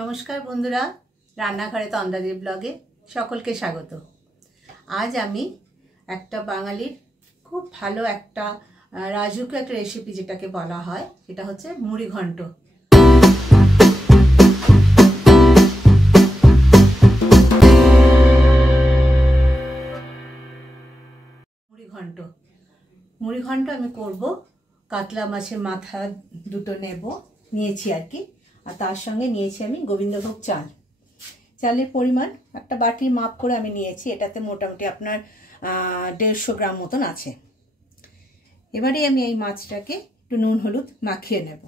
নমস্কার বন্ধুরা, রান্নাঘরে তন্দ্রাদের ব্লগে সকলকে স্বাগত। আজ আমি একটা বাঙালির খুব ভালো একটা রাজকীয় একটা রেসিপি যেটাকে বলা হয়, সেটা হচ্ছে মুড়ি ঘন্ট। মুড়ি ঘন্ট আমি করব। কাতলা মাছের মাথা দুটো নিয়েছি আর কি, আর তার সঙ্গে নিয়েছি আমি গোবিন্দভোগ চাল। চালের পরিমাণ একটা বাটির মাপ করে আমি নিয়েছি, এটাতে মোটামুটি আপনার 150 গ্রাম মতন আছে। এবারে আমি এই মাছটাকে একটু নুন হলুদ মাখিয়ে নেব।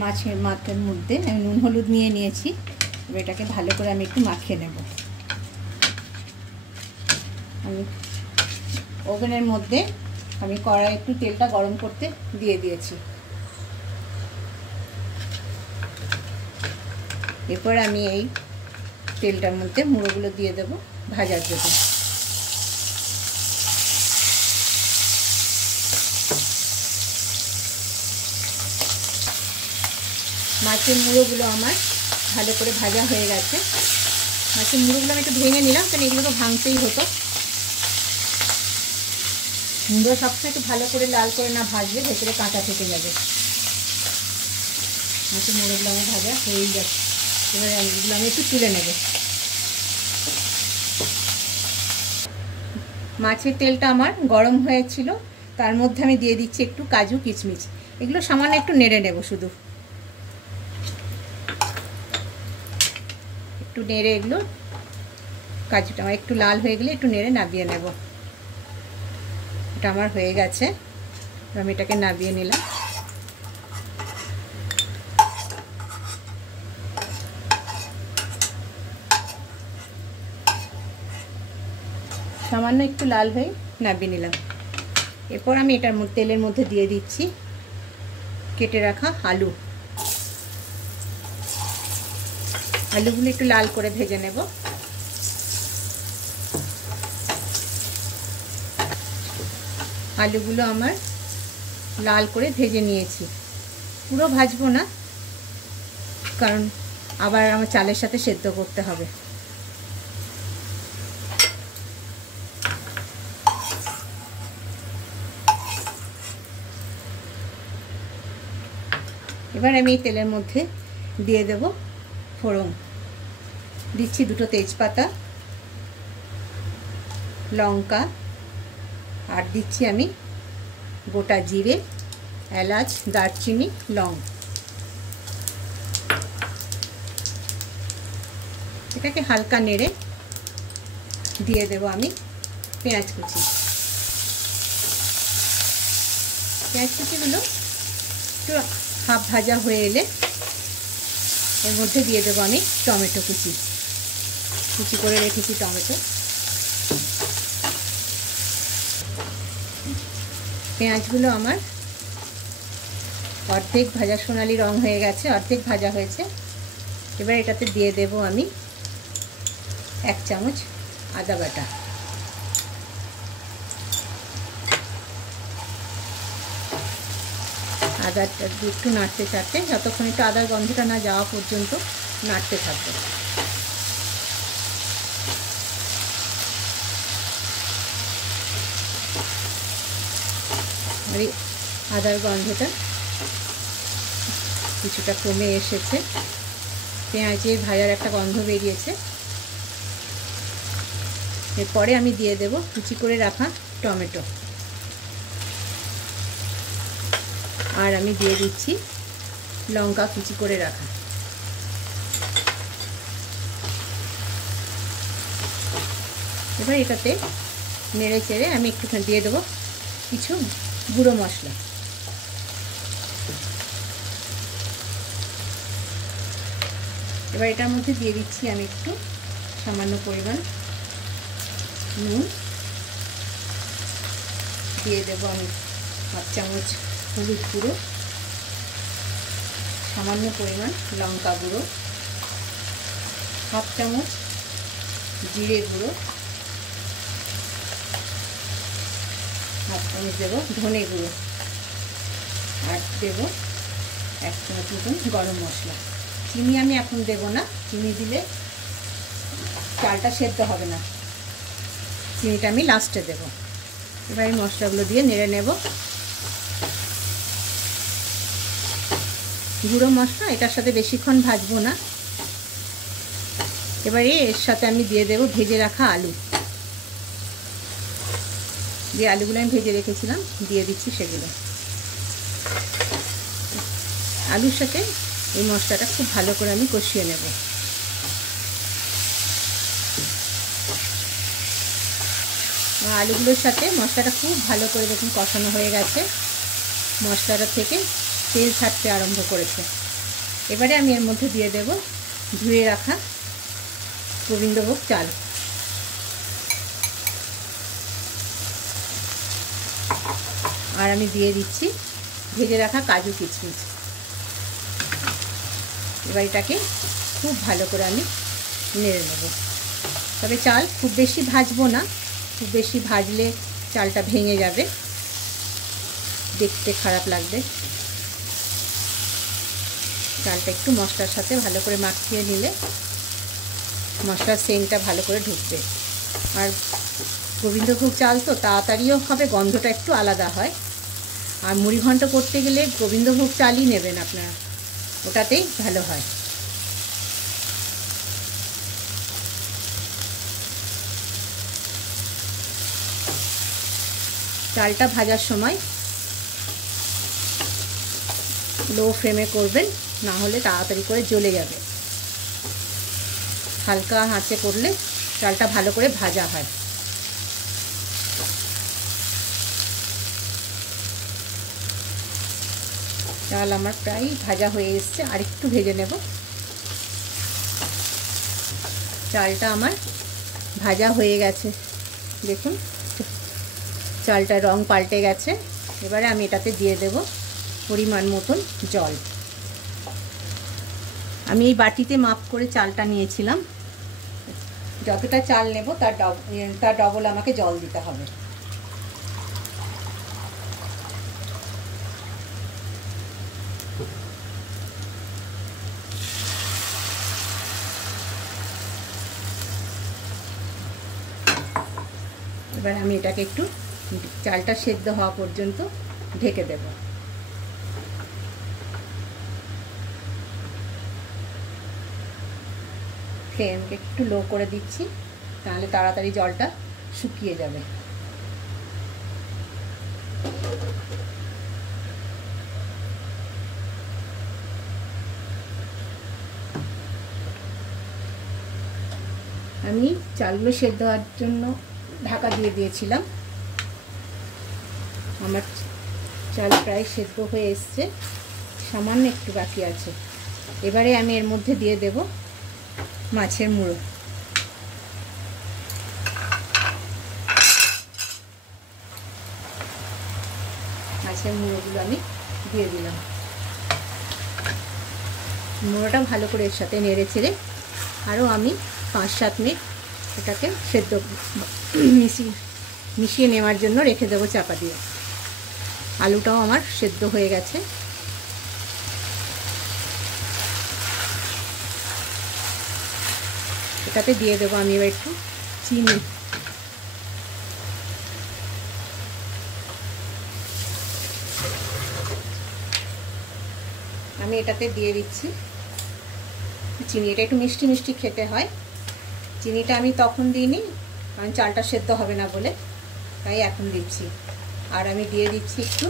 মাছের মাথার মধ্যে আমি নুন হলুদ নিয়ে নিয়েছি, এবার এটাকে ভালো করে আমি একটু মাখিয়ে নেব। আমি ওভেনের মধ্যে আমি কড়াই একটু তেলটা গরম করতে দিয়ে দিয়েছি। এরপর আমি এই তেলটার মধ্যে মুড়োগুলো দিয়ে দেব ভাজার জন্য। মাছের মুড়োগুলো আমার ভালো করে ভাজা হয়ে গেছে। মাছের মুড়োগুলো আমি একটু ভেঙে নিলাম, কারণ এগুলো তো ভাঙতেই হতো। মুড়ো সবসময় একটু ভালো করে লাল করে না ভাজলে ভেতরে কাঁচা থেকে যাবে। মাছের মুড়োগুলো আমার ভাজা হয়েই যাচ্ছে। এবারে এগুলো আমি একটু তুলে নেব। মাছের তেলটা আমার গরম হয়েছিল, তার মধ্যে আমি দিয়ে দিচ্ছি একটু কাজু কিশমিশ। এগুলো সামান্য একটু নেড়ে নেব, শুধু একটু নেড়ে, এগুলো কাজুটা আমার একটু লাল হয়ে গেলে একটু নেড়ে নামিয়ে নেব। এটা আমার হয়ে গেছে, আমি এটাকে নামিয়ে নিলাম। সামান্য একটু লাল হয়ে নামিয়ে নিলাম। এরপর আমি এটার তেলের মধ্যে দিয়ে দিচ্ছি কেটে রাখা আলু। আলুগুলো একটু লাল করে ভেজে নেব। আলুগুলো আমার লাল করে ভেজে নিয়েছি, পুরো ভাজবো না, কারণ আবার আমার চালের সাথে সেদ্ধ করতে হবে। এবার আমি এই তেলের মধ্যে দিয়ে দেব ফোড়ন। দিচ্ছি দুটো তেজপাতা, লঙ্কা, আর দিচ্ছি আমি গোটা জিরে, এলাচ, দারচিনি, লং। এটাকে হালকা নেড়ে দিয়ে দেব আমি পেঁয়াজ কুচি। পেঁয়াজ কুচিগুলো একটু হাফ ভাজা হয়ে এলে এর মধ্যে দিয়ে দেবো আমি টমেটো কুচি করে রেখেছি টমেটো। পেঁয়াজগুলো আমার অর্ধেক ভাজা সোনালি রং হয়ে গেছে, অর্ধেক ভাজা হয়েছে। এবার এটাতে দিয়ে দেব আমি 1 চামচ আদা বাটা। আদাটা একটু নাড়তে চাড়তে, যতক্ষণ একটু আদার গন্ধটা না যাওয়া পর্যন্ত নাড়তে থাকবে। আর এই আদার গন্ধটা কিছুটা কমে এসেছে, পেঁয়াজের ভাজার একটা গন্ধ বেরিয়েছে। এরপরে আমি দিয়ে দেব কুচি করে রাখা টমেটো, আর আমি দিয়ে দিচ্ছি লঙ্কা কুচি করে রাখা। এবার এটাতে নেড়ে চেড়ে আমি একটুখানি দিয়ে দেবো কিছু গুঁড়ো মশলা। এবার এটার মধ্যে দিয়ে দিচ্ছি আমি একটু সামান্য পরিমাণ নুন, দিয়ে দেবো আমি 1 চামচ হলুদ গুঁড়ো, সামান্য পরিমাণ লঙ্কা গুঁড়ো, 1/2 চামচ জিরে গুঁড়ো, হাফ চামচ দেবো ধনে গুঁড়ো, আর দেবো 1 চামচ মতন গরম মশলা। চিনি আমি এখন দেবো না, চিনি দিলে চালটা সেদ্ধ হবে না, চিনিটা আমি লাস্টে দেবো। এবার এই মশলাগুলো দিয়ে নেড়ে নেব। গুঁড়ো মশলা, এটার সাথে বেশিক্ষণ ভাজবো না। এবারে এর সাথে আমি দিয়ে দেবো ভেজে রাখা আলু। যে আলুগুলো আমি ভেজে রেখেছিলাম দিয়ে দিচ্ছি সেগুলো। আলুর সাথে এই মশলাটা খুব ভালো করে আমি কষিয়ে নেব। আলুগুলোর সাথে মশলাটা খুব ভালো করে দেখুন কষানো হয়ে গেছে, মশলাটা থেকে তেল ছাড়তে আরম্ভ করেছে। এবারে আমি এর মধ্যে দিয়ে দেব ধুয়ে রাখা গোবিন্দভোগ চাল। আর আমি দিয়ে দিচ্ছি ভেজে রাখা কাজু কিশমিশ। এবার এটাকে খুব ভালো করে আমি নেড়ে নেব। তবে চাল খুব বেশি ভাজবো না, খুব বেশি ভাজলে চালটা ভেঙে যাবে, দেখতে খারাপ লাগবে। চালটা একটু মশলার সাথে ভালো করে মাখিয়ে নিলে মশলার সেন্টটা ভালো করে ঢুকবে। আর গোবিন্দভোগ চাল তো তাড়াতাড়িও হবে, গন্ধটা একটু আলাদা হয়। আর মুড়িঘণ্ট করতে গেলে গোবিন্দভোগ চালই নেবেন আপনারা, ওটাতেই ভালো হয়। চালটা ভাজার সময় লো ফ্লেমে করবেন, না হলে তাড়াতাড়ি করে জ্বলে যাবে। হালকা আঁচে করলে চালটা ভালো করে ভাজা হয়। চাল আমার প্রায় ভাজা হয়ে এসছে, আর একটু ভেজে নেব। চালটা আমার ভাজা হয়ে গেছে, দেখুন চালটার রং পাল্টে গেছে। এবারে আমি এটাতে দিয়ে দেব পরিমাণ মতন জল। আমি এই বাটিতে মাপ করে চালটা নিয়েছিলাম, যতটা চাল নেব তার ডবল আমাকে জল দিতে হবে। এবার আমি এটাকে একটু চালটা সেদ্ধ হওয়া পর্যন্ত ঢেকে দেব। ফ্লেমকে একটু লো করে দিচ্ছি, তাহলে তাড়াতাড়ি জলটা শুকিয়ে যাবে। আমি চালগুলো সেদ্ধ হওয়ার জন্য ঢাকা দিয়ে দিয়েছিলাম। আমার চাল প্রায় সেদ্ধ হয়ে এসছে, সামান্য একটু বাকি আছে। এবারে আমি এর মধ্যে দিয়ে দেব মাছের মুড়ো। মাছের মুড়োগুলো আমি দিয়ে দিলাম। মুড়োটা ভালো করে এর সাথে নেড়ে চেড়ে আরও আমি 5-7 মিনিট এটাকে সেদ্ধ মিশিয়ে নেওয়ার জন্য রেখে দেবো চাপা দিয়ে। আলুটাও আমার সেদ্ধ হয়ে গেছে। এটাতে দিয়ে দেবো আমি এবার একটু চিনি। আমি এটাতে দিয়ে দিচ্ছি চিনি। এটা একটু মিষ্টি মিষ্টি খেতে হয়। চিনিটা আমি তখন দিইনি, কারণ চালটা সেদ্ধ হবে না বলে, তাই এখন দিচ্ছি। আর আমি দিয়ে দিচ্ছি একটু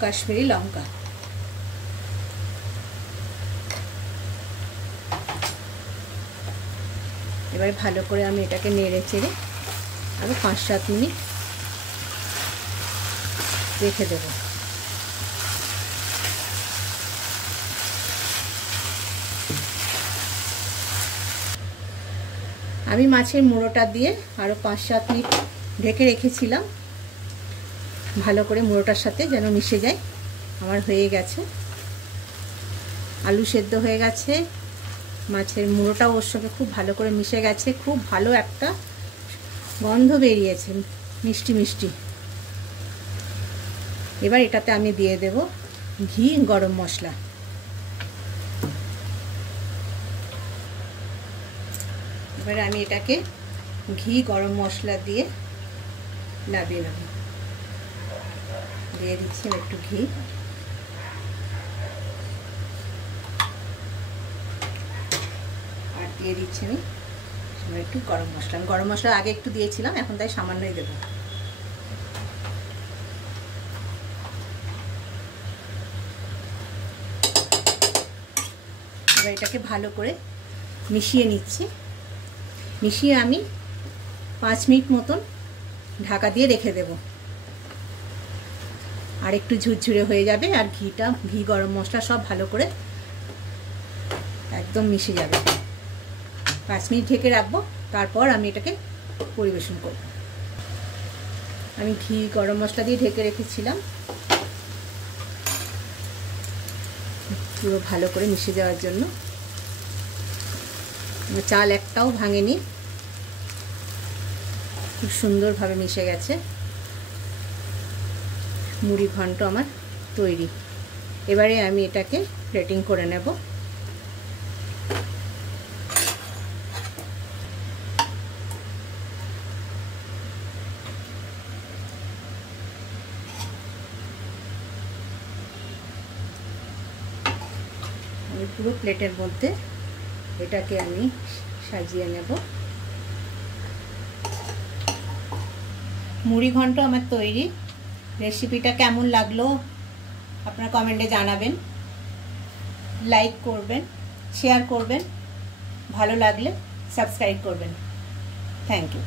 কাশ্মীরি লঙ্কা। এবার ভালো করে আমি এটাকে নেড়ে চেড়ে আরও 5-7 মিনিট রেখে দেব। আমি মাছের মুড়োটা দিয়ে আরও 5-7 মিনিট ঢেকে রেখেছিলাম, ভালো করে মুড়োটার সাথে যেন মিশে যায়। আমার হয়ে গেছে, আলু সেদ্ধ হয়ে গেছে, মাছের মুড়োটাও ওর সঙ্গে খুব ভালো করে মিশে গেছে। খুব ভালো একটা গন্ধ বেরিয়েছে, মিষ্টি মিষ্টি। এবার এটাতে আমি দিয়ে দেব ঘি, গরম মশলা। এবারে আমি এটাকে ঘি, গরম মশলা দিয়ে নামিয়ে নেব। দিয়ে দিচ্ছি একটু ঘি, আর দিয়ে দিচ্ছি আমি একটু গরম মশলা। আমি গরম মশলা আগে একটু দিয়েছিলাম, এখন তাই সামান্যই দেবো। এবার এটাকে ভালো করে মিশিয়ে নিচ্ছি। মিশিয়ে আমি 5 মিনিট মতন ঢাকা দিয়ে রেখে দেব। আর একটু ঝুরঝুরে হয়ে যাবে, আর ঘি, গরম মশলা সব ভালো করে একদম মিশে যাবে। 5 মিনিট ঢেকে রাখবো, তারপর আমি এটাকে পরিবেশন করব। আমি ঘি, গরম মশলা দিয়ে ঢেকে রেখেছিলাম, পুরো ভালো করে মিশে যাওয়ার জন্য। চাল একটাও ভাঙেনি, খুব সুন্দরভাবে মিশে গেছে। মুড়ি ঘন্ট আমার তৈরি। এবারে আমি এটাকে প্লেটিং করে নেব। আমি পুরো প্লেটের মধ্যে এটাকে আমি সাজিয়ে নেব। মুড়ি ঘন্ট আমার তৈরি। রেসিপিটা কেমন লাগলো আপনারা কমেন্টে জানাবেন, লাইক করবেন, শেয়ার করবেন, ভালো লাগলে সাবস্ক্রাইব করবেন। Thank you.